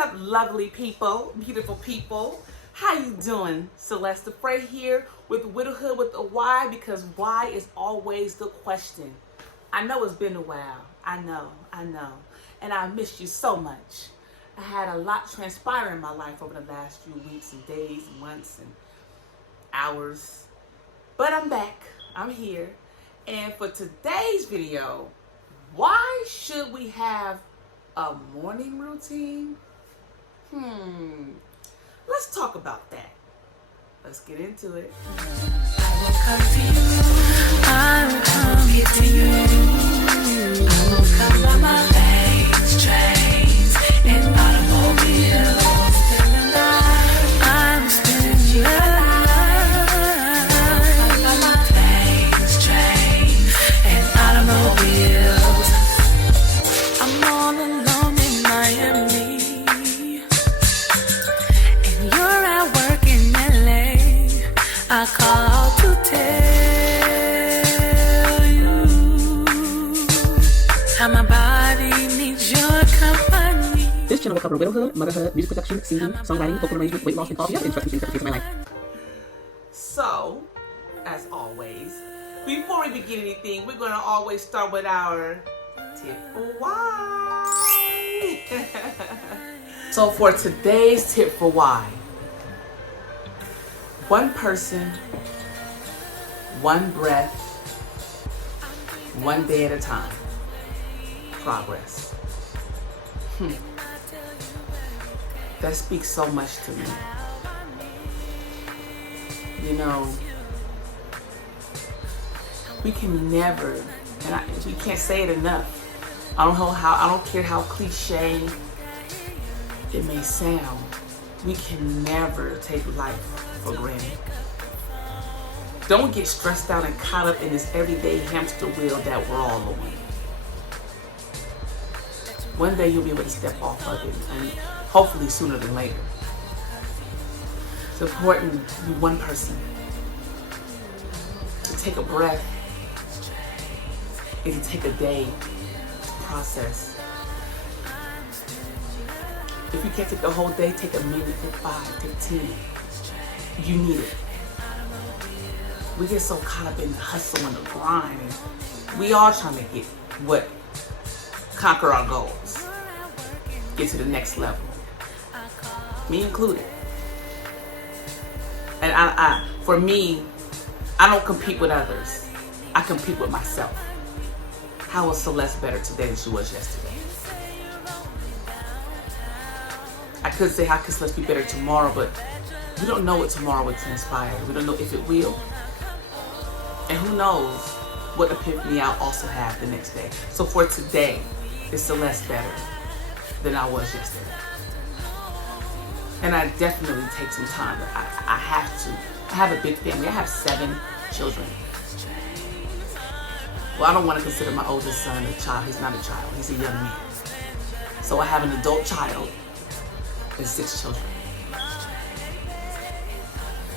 up, lovely people, beautiful people? How you doing? Celeste Frey here with Wydowhood with a Y, because why is always the question. I know it's been a while. I know. And I missed you so much. I had a lot transpire in my life over the last few weeks and days and months and hours. But I'm back. I'm here. And for today's video, why should we have a morning routine? Let's talk about that. Let's get into it. I will come to you. I will come get to you. I will come by my planes, trains, and automobiles. I'm spending your life. By my planes, trains, and automobiles. I'm all alone in Miami. I called to tell you how my body needs your company. This channel will cover widowhood, motherhood, music production, singing, songwriting, vocal arrangement, weight loss, and all the other interesting things that my life. So, as always, before we begin anything, we're going to always start with our tip for why. So for today's tip for why, one person, one breath, one day at a time. Progress. That speaks so much to me. You know, we can never, and we can't say it enough. I don't care how cliche it may sound. We can never take life for granted. Don't get stressed out and caught up in this everyday hamster wheel that we're all on. One day you'll be able to step off of it, and hopefully sooner than later. It's important to be one person, to take a breath, and to take a day to process. If you can't take the whole day, take a minute, take 5, take 10. You need it. We get so caught up in the hustle and the grind, and we all trying to conquer our goals, get to the next level, me included. And for me, I don't compete with others. I compete with myself. How was Celeste better today than she was yesterday? I could say how can Celeste be better tomorrow, but we don't know what tomorrow will transpire. We don't know if it will. And who knows what epiphany I'll also have the next day. So for today, is Celeste better than I was yesterday? And I definitely take some time. I have to. I have a big family. I have 7 children. Well, I don't want to consider my oldest son a child. He's not a child. He's a young man. So I have an adult child and 6 children.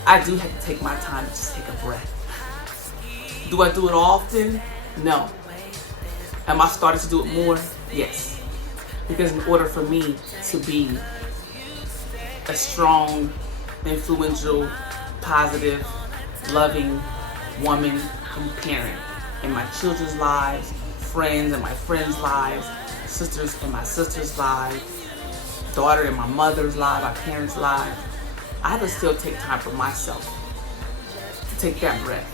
I do have to take my time to just take a breath. Do I do it often? No. Am I starting to do it more? Yes. Because in order for me to be a strong, influential, positive, loving woman and parent in my children's lives, friends in my friends' lives, sisters in my sisters' lives, daughter in my mother's life, my parents' lives, I have to still take time for myself to take that breath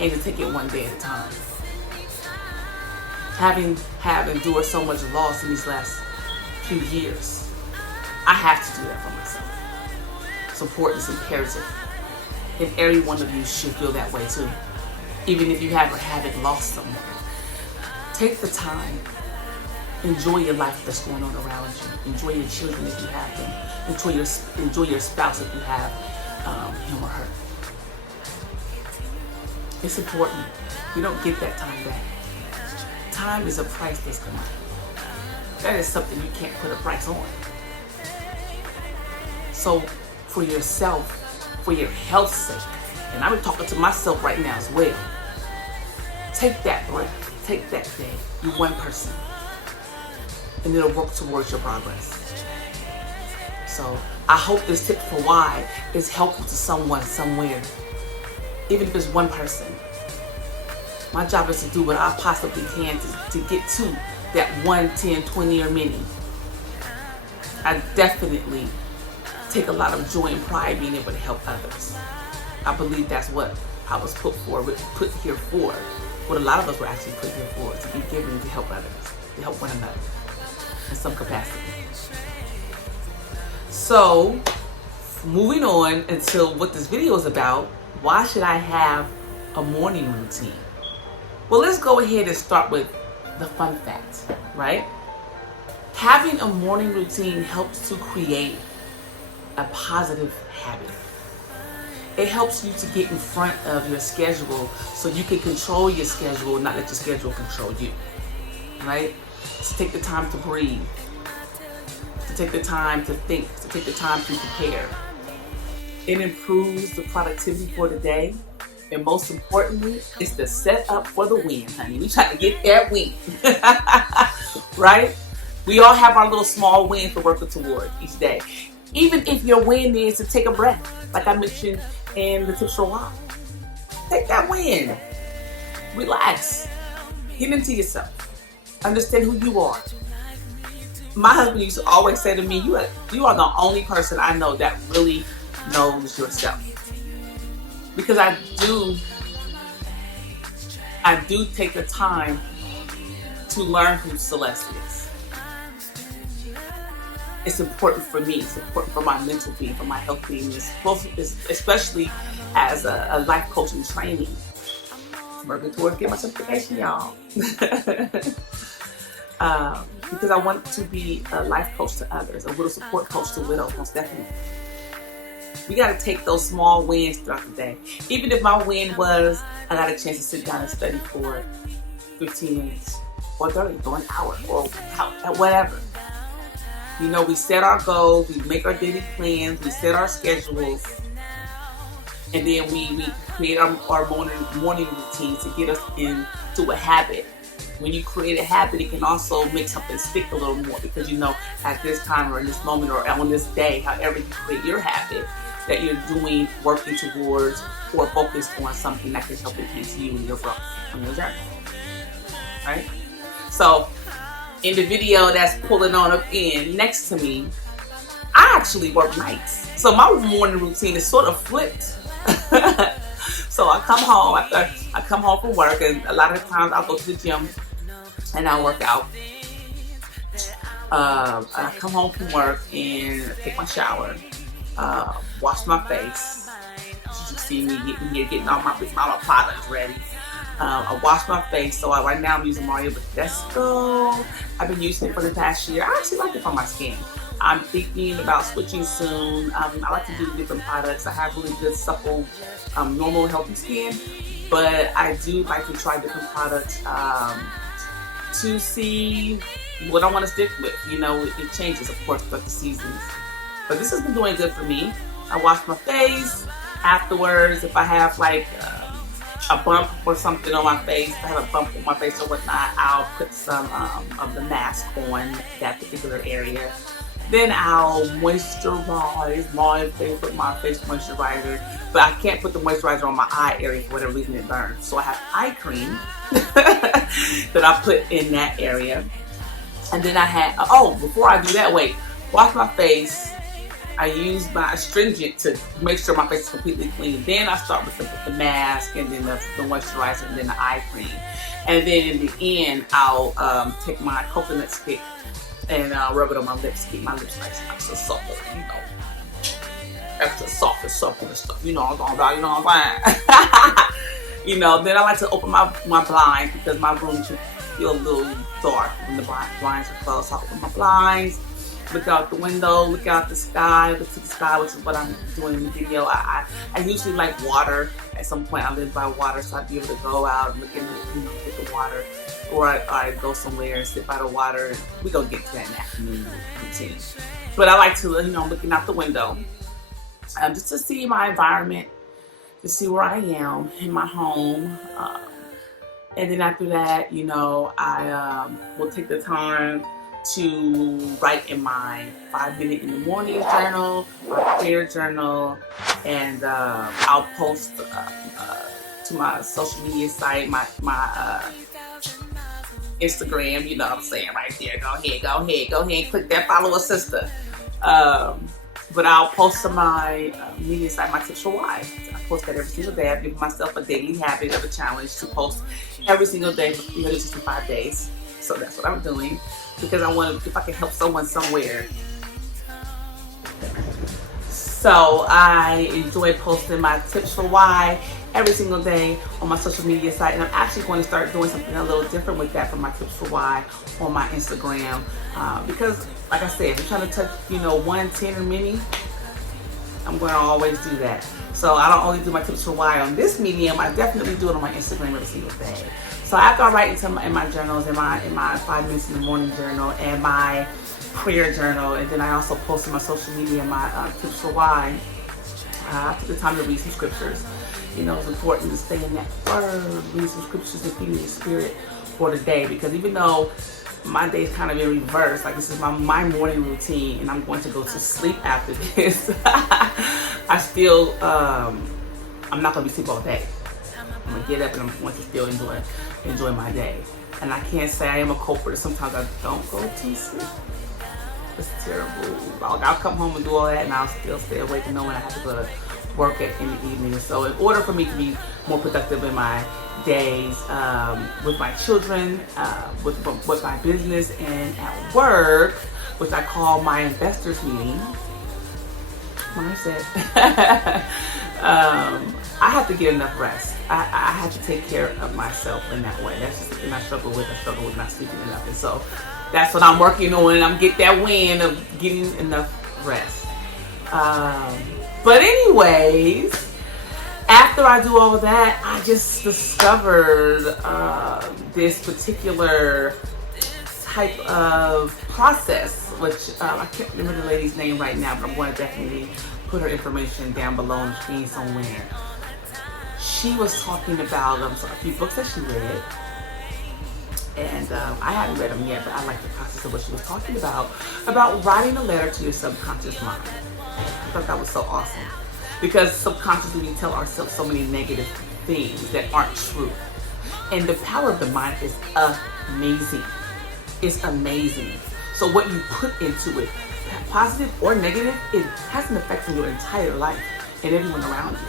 and to take it one day at a time. Having endured so much loss in these last few years, I have to do that for myself. Support is imperative. And every one of you should feel that way too. Even if you haven't lost someone. Take the time. Enjoy your life that's going on around you. Enjoy your children if you have them. Enjoy your spouse if you have him or her. It's important. We don't get that time back. Time is a priceless commodity. That is something you can't put a price on. So for yourself, for your health's sake, and I'm talking to myself right now as well, take that breath, take that day. You're one person. and it'll work towards your progress. So I hope this tip for why is helpful to someone somewhere, even if it's one person. My job is to do what I possibly can to get to that 1, 10, 20, or many. I definitely take a lot of joy and pride being able to help others. I believe that's what I was put here for. What a lot of us were actually put here for, to be given to help others, to help one another in some capacity. So, moving on until what this video is about, why should I have a morning routine? Well, let's go ahead and start with the fun fact, right? Having a morning routine helps to create a positive habit. It helps you to get in front of your schedule so you can control your schedule and not let your schedule control you, right? To take the time to breathe, to take the time to think, to take the time to prepare. It improves the productivity for the day, and most importantly, it's the setup for the win, honey. We try to get that win, right? We all have our little small wins we're working toward each day. Even if your win is to take a breath, like I mentioned in the tips for a while. Take that win. Relax. Get into yourself. Understand who you are. My husband used to always say to me, you are the only person I know that really knows yourself. Because I do take the time to learn who Celeste is. It's important for me. It's important for my mental being, for my health being, especially as a life coach and training. I'm working towards getting my certification, y'all. Because I want to be a life coach to others, a widow support coach to widows, most definitely. We got to take those small wins throughout the day. Even if my win was I got a chance to sit down and study for 15 minutes or 30 or an hour or whatever. You know, we set our goals, we make our daily plans, we set our schedules, and then we create our morning routine to get us into a habit. When you create a habit, it can also make something stick a little more, because you know at this time or in this moment or on this day, however you create your habit, that you're doing, working towards, or focused on something that can help enhance you and your growth on your journey, right? So, in the video that's pulling on up in next to me, I actually work nights. So my morning routine is sort of flipped. So I come home after I come home from work, and a lot of times I'll go to the gym and I'll work out. I come home from work and take my shower, wash my face. You see me getting all my products ready. I wash my face, so right now I'm using Mario Badescu. I've been using it for the past year. I actually like it for my skin. I'm thinking about switching soon. I like to do different products. I have really good, supple, normal, healthy skin, but I do like to try different products to see what I want to stick with. You know, it changes, of course, throughout the seasons. But this has been doing good for me. I wash my face. Afterwards, if I have like a bump or something on my face, if I have a bump on my face or whatnot, I'll put some of the mask on that particular area. Then I'll moisturize my face with my face moisturizer, but I can't put the moisturizer on my eye area for whatever reason it burns. So I have eye cream that I put in that area. And then I had, before I do that, wash my face. I use my astringent to make sure my face is completely clean. Then I start with the mask, and then the moisturizer, and then the eye cream. And then in the end, I'll take my coconut stick and rub it on my lips, keep my lips nice and supple, you know. Extra soft and supple and stuff, you know what I'm talking about, you know what I'm saying? You know, then I like to open my blinds, because my room can feel a little dark when the blinds are closed. So I open my blinds, look out the window, look out the sky, look to the sky, which is what I'm doing in the video. I usually like water. At some point I live by water, so I'd be able to go out and look in the water. Or I go somewhere and sit by the water. We gonna get to that in the afternoon routine. But I like to, looking out the window, just to see my environment, to see where I am in my home. And then after that, I will take the time to write in my 5-minute in the morning journal, my prayer journal, and I'll post to my social media site, my Instagram, you know what I'm saying, right there. Go ahead, click that follow a sister. But I'll post to my media site, my tips for why. I post that every single day. I've given myself a daily habit of a challenge to post every single day for 365 days. So that's what I'm doing, because I want to, if I can help someone somewhere. So I enjoy posting my tips for why every single day on my social media site, and I'm actually going to start doing something a little different with that for my tips for why on my Instagram, because like I said, if you're trying to touch 1, 10, or many, I'm going to always do that. So I don't only do my tips for why on this medium, I definitely do it on my Instagram every single day. So after I write in my journals, in my 5 minutes in the morning journal, and my prayer journal, and then I also post on my social media my tips for why, I took the time to read some scriptures. It's important to stay in that word, read some scriptures and feed your spirit for the day, because even though my day is kind of in reverse, like this is my morning routine, and I'm going to go to sleep after this, I still, I'm not going to be asleep all day. I'm going to get up and I'm going to still enjoy my day. And I can't say I am a culprit. Sometimes I don't go to sleep. It's terrible. I'll come home and do all that, and I'll still stay awake knowing I have to go to work in the evening. So in order for me to be more productive in my days, with my children, with my business, and at work, which I call my investors meeting, mindset, I have to get enough rest. I have to take care of myself in that way. That's just something I struggle with. I struggle with not sleeping enough, and so that's what I'm working on, and I'm getting that win of getting enough rest. But anyways, after I do all of that, I just discovered this particular type of process, which I can't remember the lady's name right now, but I'm going to definitely put her information down below on the screen somewhere. She was talking about a few books that she read, and I haven't read them yet, but I like the process of what she was talking about writing a letter to your subconscious mind. I thought that was so awesome, because subconsciously we tell ourselves so many negative things that aren't true, and the power of the mind is amazing. It's amazing. So what you put into it, positive or negative, it has an effect on your entire life and everyone around you.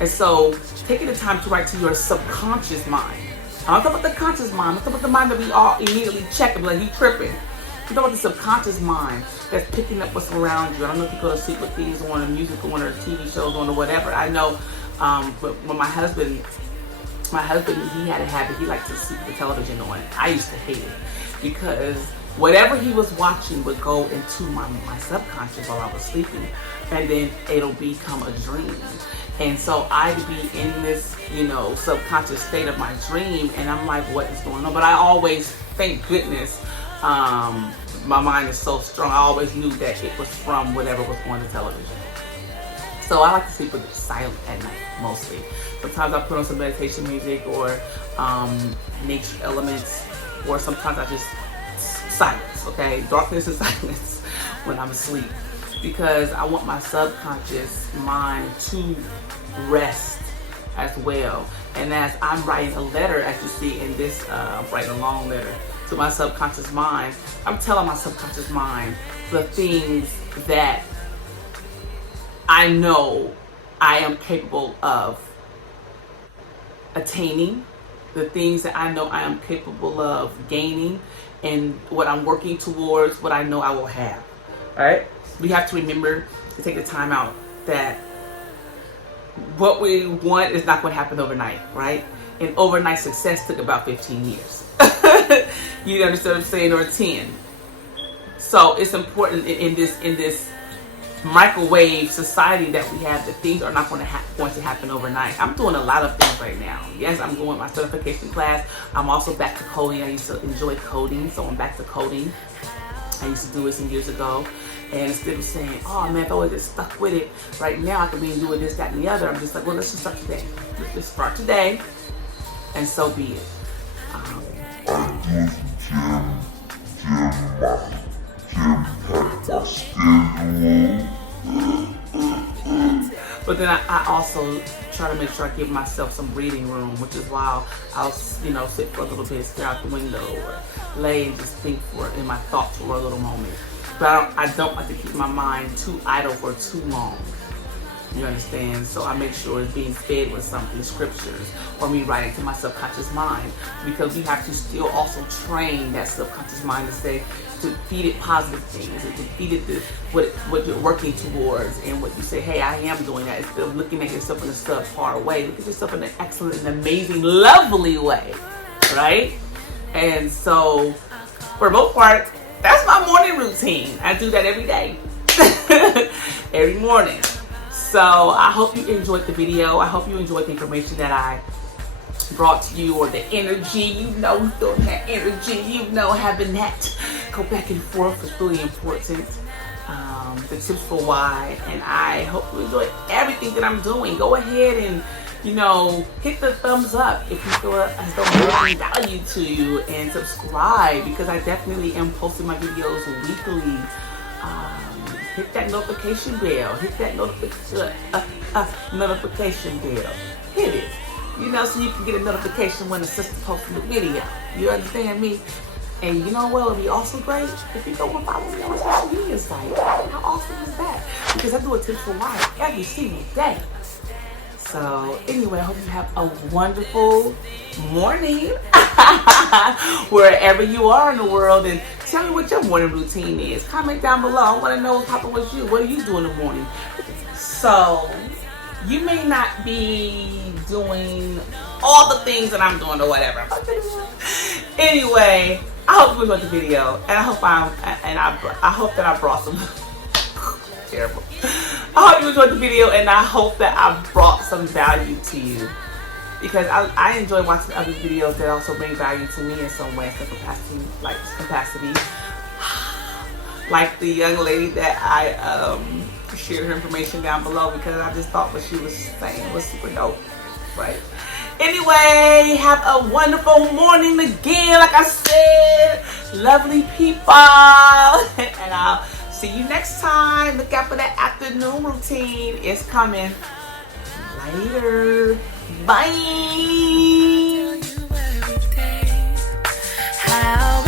And so taking the time to write to your subconscious mind. I'm not talking about the conscious mind. I'm talking about the mind that we all immediately check and be like, you tripping. I'm talking about the subconscious mind that's picking up what's around you. I don't know if you go to sleep with things on, or music on, or TV shows on, or whatever. I know, but when my husband, he had a habit. He liked to sleep with the television on. I used to hate it, because whatever he was watching would go into my subconscious while I was sleeping, and then it'll become a dream. And so I'd be in this, subconscious state of my dream, and I'm like, what is going on? But I always, thank goodness, my mind is so strong. I always knew that it was from whatever was on the television. So I like to sleep with it silent at night, mostly. Sometimes I put on some meditation music, or nature elements, or sometimes I just silence, okay? Darkness and silence when I'm asleep, because I want my subconscious mind to rest as well. And as I'm writing a letter, as you see in this, I'm writing a long letter to my subconscious mind, I'm telling my subconscious mind the things that I know I am capable of attaining, the things that I know I am capable of gaining, and what I'm working towards, what I know I will have. All right? We have to remember to take the time out that what we want is not going to happen overnight, right? And overnight success took about 15 years. You understand what I'm saying? Or 10. So it's important in this microwave society that we have, that things are not going to happen overnight. I'm doing a lot of things right now. Yes, I'm going my certification class. I'm also back to coding. I used to enjoy coding, so I'm back to coding. I used to do it some years ago. And instead of saying, oh man, if I was just stuck with it right now, I could be doing this, that, and the other, I'm just like, well, let's just start today. Let's just start today, and so be it. I do some gym But then I also try to make sure I give myself some breathing room, which is why I'll sit for a little bit, stare out the window, or lay and just think in my thoughts for a little moment. But I don't like to keep my mind too idle for too long. You understand? So I make sure it's being fed with something, scriptures, or me writing to my subconscious mind, because we have to still also train that subconscious mind to feed it positive things, and to feed it what you're working towards, and what you say, hey, I am doing that, instead of looking at yourself in a subpar way. Look at yourself in an excellent and amazing, lovely way, right? And so, for the most part, that's my morning routine. I do that every day, every morning. So I hope you enjoyed the video. I hope you enjoyed the information that I brought to you, or the energy, feeling that energy, having that go back and forth is really important. The tips for why, and I hope you enjoy everything that I'm doing. Go ahead and hit the thumbs up if you feel as though I'm bringing value to you, and subscribe, because I definitely am posting my videos weekly. Hit that notification bell. Hit that notification bell. Hit it. So you can get a notification when the sister posts a video. You understand me? And you know what would be also great? If you go and follow me on my social media site. How awesome is that? Because I do a tips for why every single day. So anyway, I hope you have a wonderful morning wherever you are in the world, and tell me what your morning routine is. Comment down below. I want to know what's happening with you. What do you do in the morning? So you may not be doing all the things that I'm doing or whatever. Anyway, I hope you enjoyed the video, and I hope that I brought some terrible. I hope you enjoyed the video, and I hope that I brought some value to you, because I enjoy watching other videos that also bring value to me in some way, some capacity. Like the young lady that I shared her information down below, because I just thought what she was saying was super dope, right? Anyway, have a wonderful morning again. Like I said, lovely people, and I'll see you next time. Look out for that afternoon routine. It's coming. Later. Bye. How